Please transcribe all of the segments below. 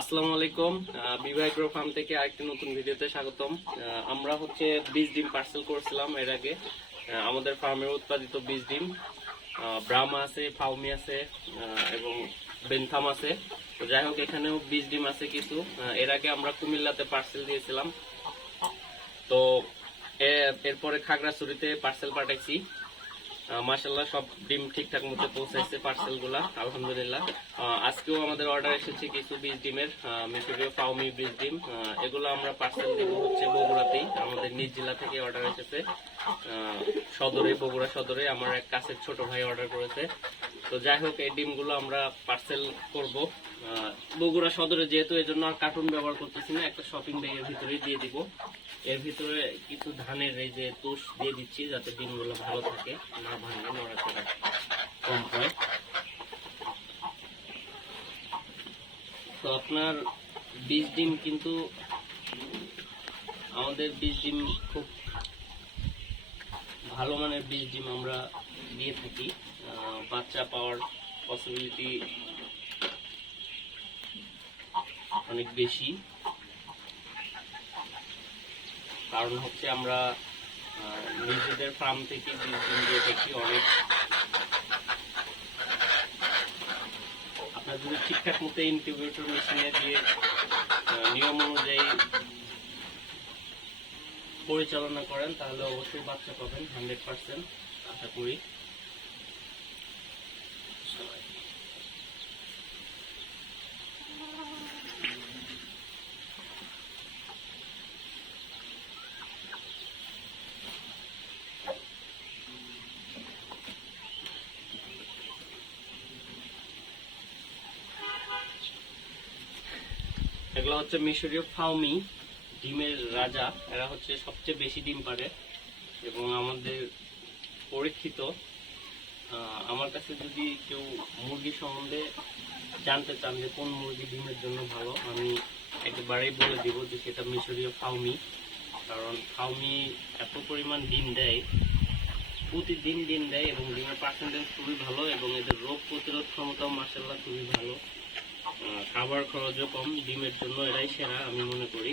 আসসালামু আলাইকুম বিবাহিক ফার্ম থেকে আরেকটি নতুন ভিডিওতে স্বাগতম। আমরা হচ্ছে বীজ ডিম পার্সেল করেছিলাম এর আগে। আমাদের উৎপাদিত বীজ ডিম ব্রাহ্মা আছে, ফাউমি আছে এবং বেনথাম আছে। তো যাই হোক, এখানেও বীজ ডিম আছে কিছু। এর আগে আমরা কুমিল্লাতে পার্সেল দিয়েছিলাম। তো এরপরে খাগড়াছড়িতে পার্সেল পাঠাইছি। মাসাল্লাহ সব ডিম ঠিকঠাক মতো পৌঁছাইছে পার্সেলগুলা আলহামদুলিল্লাহ আজকেও আমাদের অর্ডার এসেছে কিছু বীজ ডিমের মিশরীয় পাউমি বীজ ডিম। এগুলো আমরা পার্সেল দিব হচ্ছে বগুড়াতেই, আমাদের নিজ জেলা থেকে অর্ডার এসেছে। সদরে, বগুড়া সদরে আমার এক কাছের ছোট ভাই অর্ডার করেছে। তো যাই হোক, এই ডিমগুলো আমরা পার্সেল করব। বগুড়া সদরে যেহেতু এই জন্য আর কার্টুন ব্যবহার করতেছি না, একটা শপিং ব্যাগের ভিতরেই দিয়ে দিব। এর ভিতরে কিছু ধানের এই যে তুষ দিয়ে দিচ্ছি যাতে ডিমগুলো ভালো থাকে, না ভাঙে, নড়াচড়া কম হয়। তো আপনার বীজ ডিম কিন্তু আমাদের বীজ ডিম খুব ভালো মানের বীজ ডিম আমরা দিয়ে থাকি বাচ্চা পাওয়ার পসিবিলিটি অনেক বেশি। কারণ হচ্ছে আমরা নিজেদের ফার্ম থেকে বীজ ডিম দিয়ে থাকি অনেক। আপনার যদি ঠিকঠাক মতো ইনকিউবেটর মেশিনে দিয়ে নিয়ম অনুযায়ী পরিচালনা করেন তাহলে অবশ্যই বাচ্চা পাবেন হান্ড্রেড পার্সেন্ট আশা করি। এগুলো হচ্ছে মিশরীয় ফাউমি ডিমের রাজা, এরা হচ্ছে সবচেয়ে বেশি ডিম পারে এবং আমাদের পরীক্ষিত। আমার কাছে যদি কেউ মুরগি সম্বন্ধে জানতে চান যে কোন মুরগি ডিমের জন্য ভালো, আমি একেবারেই বলে দিব যে সেটা মিশরীয় ফাউমি। কারণ ফাউমি এত পরিমাণ ডিম দেয়, প্রতিদিন ডিম দেয় এবং ডিমের পার্সেন্টেজ খুবই ভালো এবং এদের রোগ প্রতিরোধ ক্ষমতাও মাসাল্লাহ খুবই ভালো। খাবার খরচও কম, ডিমের জন্য এরাই সেরা, আমি মনে করি।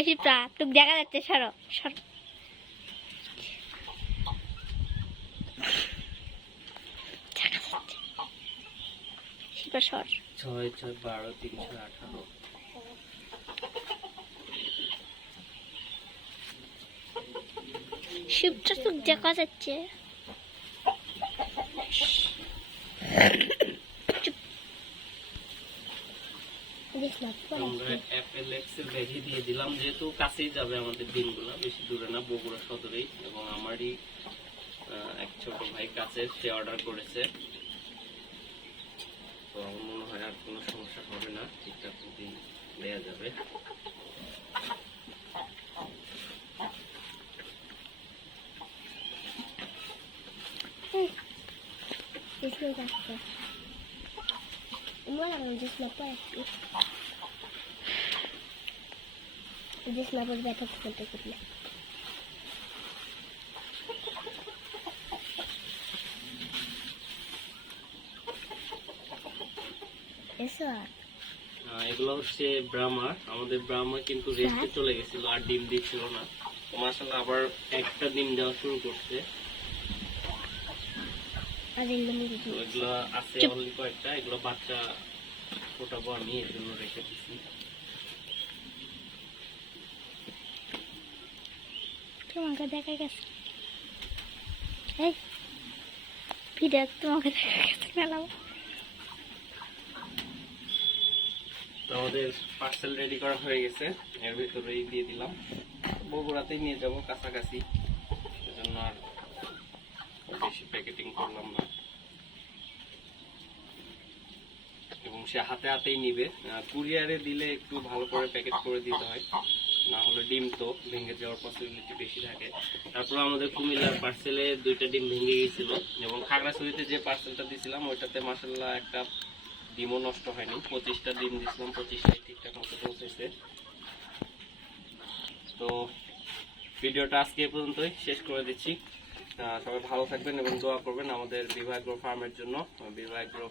এই শিপ্রা তোকে দেখা যাচ্ছে সরো সর। সর। ছয় ছয় বারো তিনশো আঠারো। শিবটা তোকে দেখা যাচ্ছে। ভেজে দিয়ে দিলাম যেহেতু কাছেই যাবে আমাদের দিনগুলো বেশি দূরে না বগুড়া সদরেই। এবং আমারই এক ছোট ভাই কাছে সে অর্ডার করেছে। তো মনে হয় আর কোনো সমস্যা হবে না ঠিকঠাক দিন দেওয়া যাবে। Thank you. так-то. Можно здесь напасть. Здесь надо взять отсюда купить. Eso. আহ, এগুলো হচ্ছে ব্রাহ্মা আমাদের ব্রাহ্মা কিন্তু রেস্টে চলে গেছিল আর ডিম দিচ্ছিল না তো মাসাল্লাহ আবার একটা ডিম দেওয়া শুরু করছে আর এগুলো নিয়ে তো এগুলো আছে চুপ। অনলি কয়েকটা এগুলো বাচ্চা ফোটাবো আমি এর জন্য রেখে দিচ্ছি তোমাকে দেখা গেছে। এই ভিডিও তোমাকে গেলাম তো আমাদের পার্সেল রেডি করা হয়ে গেছে। এর ভিতরেই দিয়ে দিলাম। বগুড়াতেই নিয়ে যাব কাছাকাছি। সেজন্য আর বেশি প্যাকেটিং করলাম না এবং সে হাতে হাতেই নিবে। কুরিয়ারে দিলে একটু ভালো করে প্যাকেট করে দিতে হয়। না হলে ডিম তো ভেঙে যাওয়ার পসিবিলিটি বেশি থাকে। তারপর আমাদের কুমিল্লার পার্সেলে দুইটা ডিম ভেঙে গিয়েছিল। এবং খাগড়াছড়িতে যে পার্সেলটা দিয়েছিলাম ওইটাতে মাসাল্লাহ একটা ডিমও নষ্ট হয়নি। পঁচিশটা ডিম দিয়েছিলাম পঁচিশটাই ঠিকঠাক মতো পৌঁছেছে। তো ভিডিওটা আজকে এ পর্যন্তই শেষ করে দিচ্ছি। সবাই ভালো থাকবেন এবং দোয়া করবেন আমাদের বিভাগ ফার্মের জন্য। বিভাগ ফার্ম